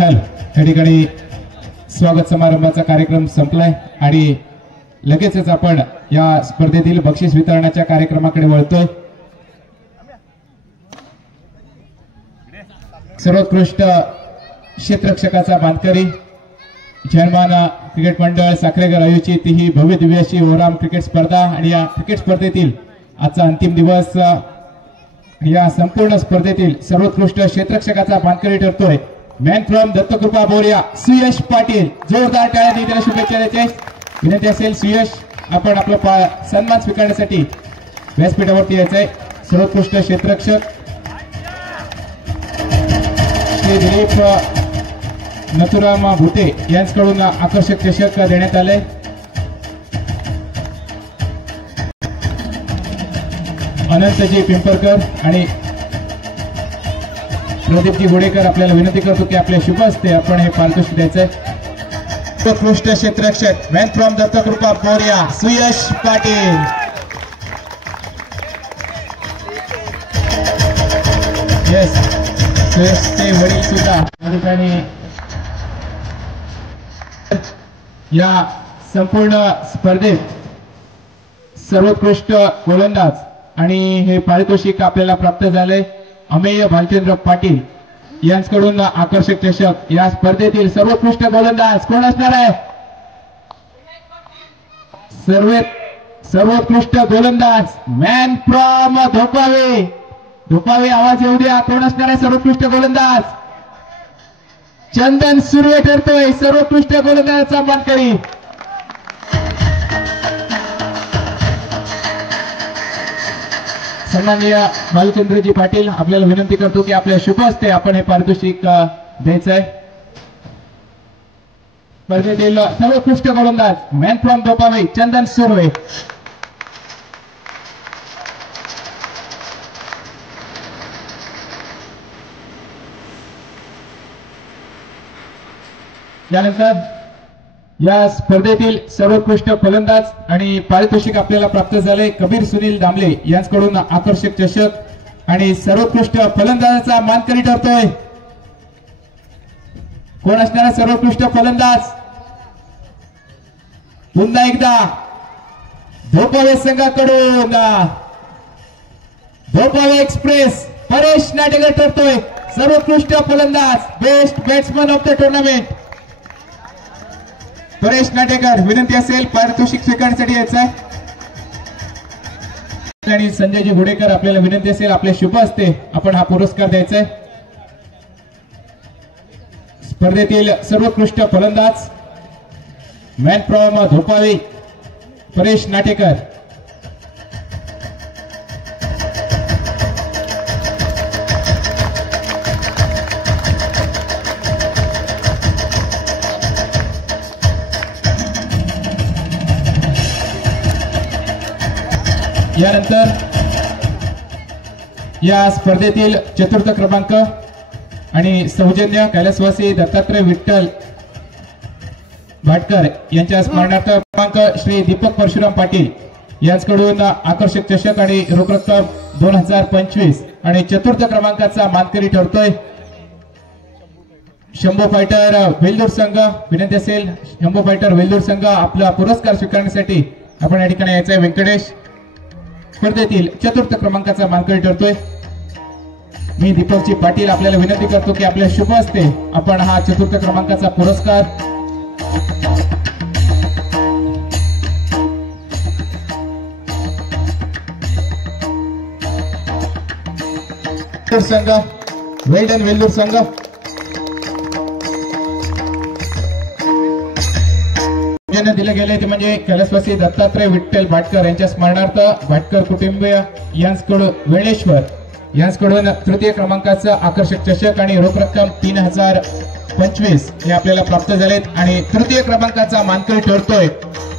Hello या ठिकाणी स्वागत समारंभाचा कार्यक्रम संपलाय आणि लगेचच आपण या स्पर्धेतील बक्षीस वितरणाच्या कार्यक्रमाकडे वळतोय। सर्वोत्कृष्ट क्षेत्ररक्षकाचा मानकरी जयमान क्रिकेट मंडळ साखरेकर आयोजित ही भव्य दिव्य अशी ओव्हरऑल क्रिकेट स्पर्धा आणि या क्रिकेट स्पर्धेतील आजचा अंतिम दिवस। या संपूर्ण स्पर्धेतील सर्वोत्कृष्ट क्षेत्ररक्षकाचा मानकरी ठरतोय मॅन फ्रॉम दत्तकृपा बोरिया सुयश पाटील। जोरदार टाळ्यांनी त्याला शुभेच्छा द्यायचे विनंती असेल। सुयश आपण आपला सन्मान स्वीकारण्यासाठी व्यासपीठावरती यायचंय। सर्वोत्कृष्ट क्षेत्ररक्षक श्री दिलीप नथुराम भुते यांच्याकडून आकर्षक चषक देण्यात आले। अनंतजी पिंपरकर आणि प्रदीपजी गोडेकर आपल्याला विनंती करतो की आपल्या शुभ हस्ते आपण हे पारितोषिक द्यायचंय। सर्वोत्कृष्ट क्षेत्ररक्षक मॅन फ्रॉम दत्तकृपा बोरिया सुयश पाटील। येस सुयशचे वडील सुद्धा या ठिकाणी या संपूर्ण स्पर्धेत सर्वोत्कृष्ट गोलंदाज आणि हे पारितोषिक आपल्याला प्राप्त झाले अमेय भालचंद्र पाटील यांच्याकडून आकर्षक चषक। या स्पर्धेतील सर्वोत्कृष्ट गोलंदाज कोण असणार आहे? सर्वोत्कृष्ट गोलंदाज मॅन फ्रॉम धोपावे। धोपावे आवाज येऊ द्या। कोण असणार आहे सर्वोत्कृष्ट गोलंदाज? चंदन सुर्वे ठरतोय सर्वोत्कृष्ट गोलंदाजाचा मानकरी। सन्माननीय भालचंद्रजी पाटील आपल्याला विनंती करतो की आपल्या शुभ हस्ते आपण हे पारितोषिक द्यायचंय। स्पर्धेतील सर्वोत्कृष्ट गोलंदाज मॅन फ्रॉम धोपावे चंदन सुर्वे। त्यानंतर या स्पर्धेतील सर्वोत्कृष्ट फलंदाज आणि पारितोषिक आपल्याला प्राप्त झाले कबीर सुनील दामले यांच्याकडून आकर्षक चषक आणि सर्वोत्कृष्ट फलंदाजाचा मानकरी ठरतोय कोण असणारा सर्वोत्कृष्ट फलंदाज? पुन्हा एकदा धोपावे संघाकडून धोपावे एक्सप्रेस परेश नाटेकर ठरतोय सर्वोत्कृष्ट फलंदाज best batsman of the tournament. Paresh Natekar विनंती असेल पारितोषिक स्वीकारण्यासाठी यायचं आणि संजयजी घोडेकर आपल्याला विनंती असेल आपल्या शुभ हस्ते आपण हा पुरस्कार द्यायचा आहे। स्पर्धेतील सर्वोत्कृष्ट फलंदाज मॅन फ्रॉम धोपावे परेश नाटेकर। यानंतर या स्पर्धेतील चतुर्थ क्रमांक आणि सौजन्य कैलासवासी दत्तात्रय विठ्ठल भाटकर यांच्या स्मरणार्थ क्रमांक श्री दीपक परशुराम पाटील यांच्याकडून आकर्षक चषक आणि रोख रक्कम 2025 आणि चतुर्थ क्रमांकाचा मानकरी ठरतोय शंभू फायटर वेल्दूर संघ। विनंती असेल शंभू फायटर वेल्दूर संघ आपला पुरस्कार स्वीकारण्यासाठी आपण या ठिकाणी यायचं आहे। व्यंकटेश स्पर्धेतील चतुर्थ क्रमांकाचा मानकरी ठरतोय मी दीपकजी पाटील आपल्याला विनंती करतो की आपल्या शुभ हस्ते आपण हा चतुर्थ क्रमांकाचा पुरस्कार संघ वेल्डन वेल्दूर संघ दिले गेले ते म्हणजे कैलासवासी दत्तात्रय विठ्ठल भाटकर यांच्या स्मरणार्थ भाटकर कुटुंबीय यांच्याकडून वेळेश्वर यांच्याकडून तृतीय क्रमांकाचा आकर्षक चषक आणि रोख रक्कम 3025 हे आपल्याला प्राप्त झालेत आणि तृतीय क्रमांकाचा मानकरी ठरतोय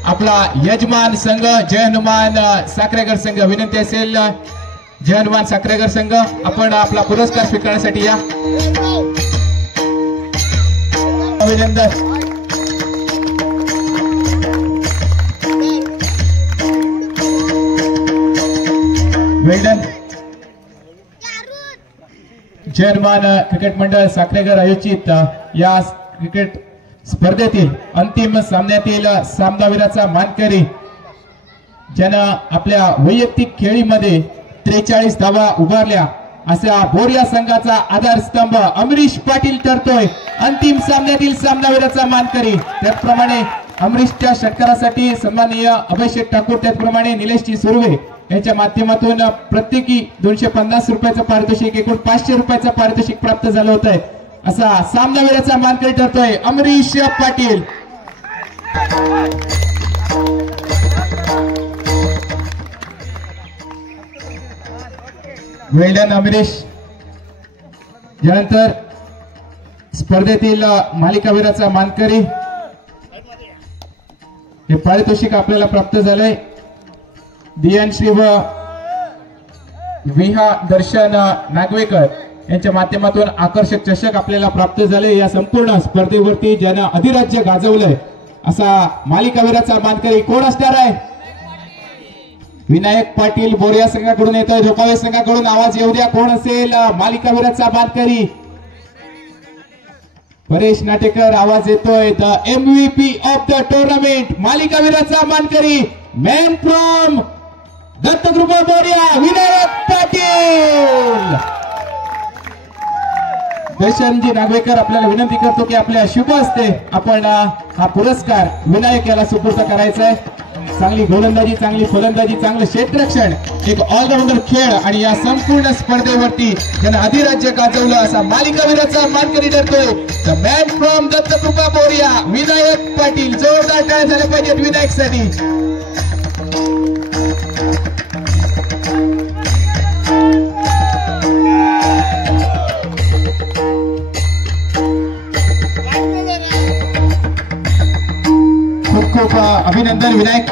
आपला यजमान संघ जय हनुमान साखरेकर संघ। विनंती असेल जय हनुमान साखरेकर संघ आपण आपला पुरस्कार स्वीकारण्यासाठी या। अभिनंदन। वेल्डन चेअरमन क्रिकेट मंडळ साखरेकर आयोजित या क्रिकेट स्पर्धेतील अंतिम सामन्यातील सामनावीराचा मानकरी ज्यानं आपल्या वैयक्तिक खेळीमध्ये 43 धावा उभारल्या अशा बोरिया संघाचा आधारस्तंभ अमरीश पाटील ठरतोय अंतिम सामन्यातील सामनावीराचा मानकरी। त्याचप्रमाणे अमरीशच्या षटकारासाठी सन्माननीय अभयशेठ ठाकूर, त्याचप्रमाणे निलेशजी सुर्वे यांच्या माध्यमातून प्रत्येकी 250 रुपयाचं पारितोषिक, एकूण 500 रुपयाचं पारितोषिक प्राप्त झालं होतं। असा सामनावीराचा मानकरी ठरतोय अमरीश पाटील। वेल्डन अमरीश। यानंतर स्पर्धेतील मालिकावीराचा मानकरी हे पारितोषिक आपल्याला प्राप्त झाले। दियानश्री व विहा दर्शन नागवेकर यांच्या माध्यमातून आकर्षक चषक आपल्याला प्राप्त झाले। या संपूर्ण स्पर्धेवरती ज्यानं अधिराज्य गाजवलंय असा मालिकावीराचा मानकरी कोण असणार आहे? विनायक पाटील बोरिया संघाकडून येतोय, झोपावे संघाकडून आवाज येऊ द्या, कोण असेल मालिकावीराचा मानकरी? परेश नाटेकर आवाज येतोय, the MVP of the tournament मालिकावीराचा मानकरी मॅन फ्रॉम दत्तगृह बोरिया विनायक पाटील। दर्शनजी नागवेकर आपल्याला विनंती करतो की आपल्या शुभ हस्ते आपण हा पुरस्कार विनायक याला सुपूर्द करायचा आहे। चांगली गोलंदाजी, चांगली फलंदाजी, चांगलं क्षेत्ररक्षण, एक ऑलराऊंडर खेळ आणि या संपूर्ण स्पर्धेवरती त्यानं अधिराज्य गाजवलं असा मालिकावीराचा मानकरी ठरतोय द मॅन फ्रॉम दत्तगृह बोरिया विनायक पाटील। जोरदार टाळ्या झाल्या पाहिजेत विनायकसाठी। खूप खूप अभिनंदन विनायक।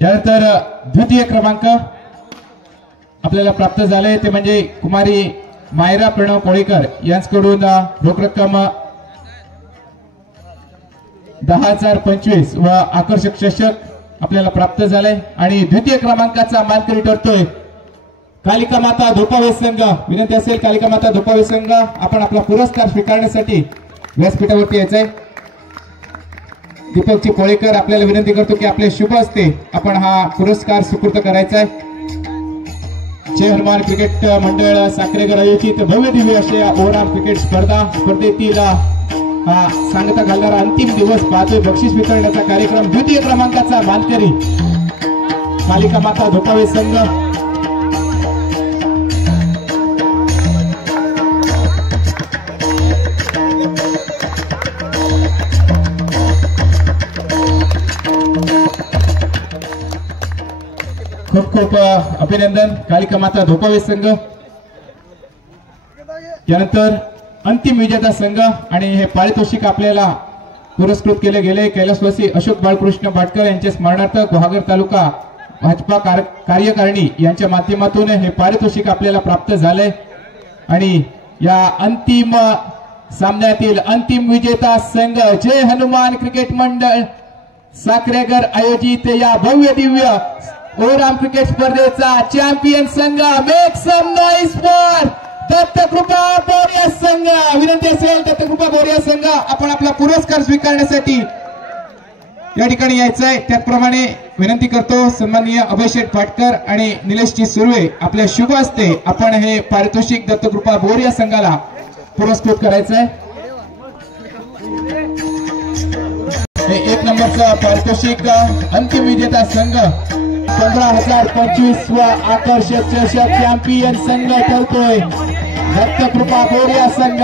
यानंतर द्वितीय क्रमांक आपल्याला प्राप्त झाले ते म्हणजे कुमारी मायरा प्रणव कोळीकर यांच्याकडून रोख रक्कम 10,025 व आकर्षक चषक आपल्याला प्राप्त झाले। आणि द्वितीय क्रमांकाचा मानकरी ठरतोय कालिका माता धोपावे संघ। विनंती असेल कालिका माता धोपावे संघ आपण आपला पुरस्कार स्वीकारण्यासाठी व्यासपीठावरती यायचंय। दीपकजी पोळेकर आपल्याला विनंती करतो की आपल्या शुभ हस्ते आपण हा पुरस्कार सुपूर्द करायचा आहे। जय हनुमान क्रिकेट मंडळ साखरेकर आयोजित भव्य दिव्य अशा ओव्हरऑल क्रिकेट स्पर्धेतील हा सांगता घालणारा अंतिम दिवस पाहतोय। बक्षीस वितरणाचा कार्यक्रम द्वितीय क्रमांकाचा मानकरी कालिका माता धोपावे संघ। खूप खूप अभिनंदन कालिका माता धोपावे संघ। यानंतर अंतिम विजेता संघ आणि हे पारितोषिक आपल्याला पुरस्कृत केले गेले कैलासवासी अशोक बाळकृष्ण भाटकर यांच्या स्मरणार्थ गुहागर तालुका भाजपा कार्यकारिणी यांच्या माध्यमातून हे पारितोषिक आपल्याला प्राप्त झाले। आणि या अंतिम सामन्यातील अंतिम विजेता संघ जय हनुमान क्रिकेट मंडळ साखरेकर आयोजित या भव्य दिव्य ओव्हरऑल क्रिकेट स्पर्धेचा चॅम्पियन संघ make some noise for Dattakrupa Boriya संघ। विनंती असेल दत्तकृपा बोरिया संघ आपण आपला पुरस्कार स्वीकारण्यासाठी या ठिकाणी यायचंय। त्याचप्रमाणे विनंती करतो सन्माननीय अभयशेठ फाटकर आणि निलेशजी सुर्वे आपल्या शुभ हस्ते आपण हे पारितोषिक दत्तकृपा बोरिया संघाला पुरस्कृत करायचंय। हे 1 नंबरचं पारितोषिक अंतिम विजेता संघ 15,025 व आकर्षक चषक चॅम्पियन संघ ठरतोय दत्तकृपा बोरिया संघ।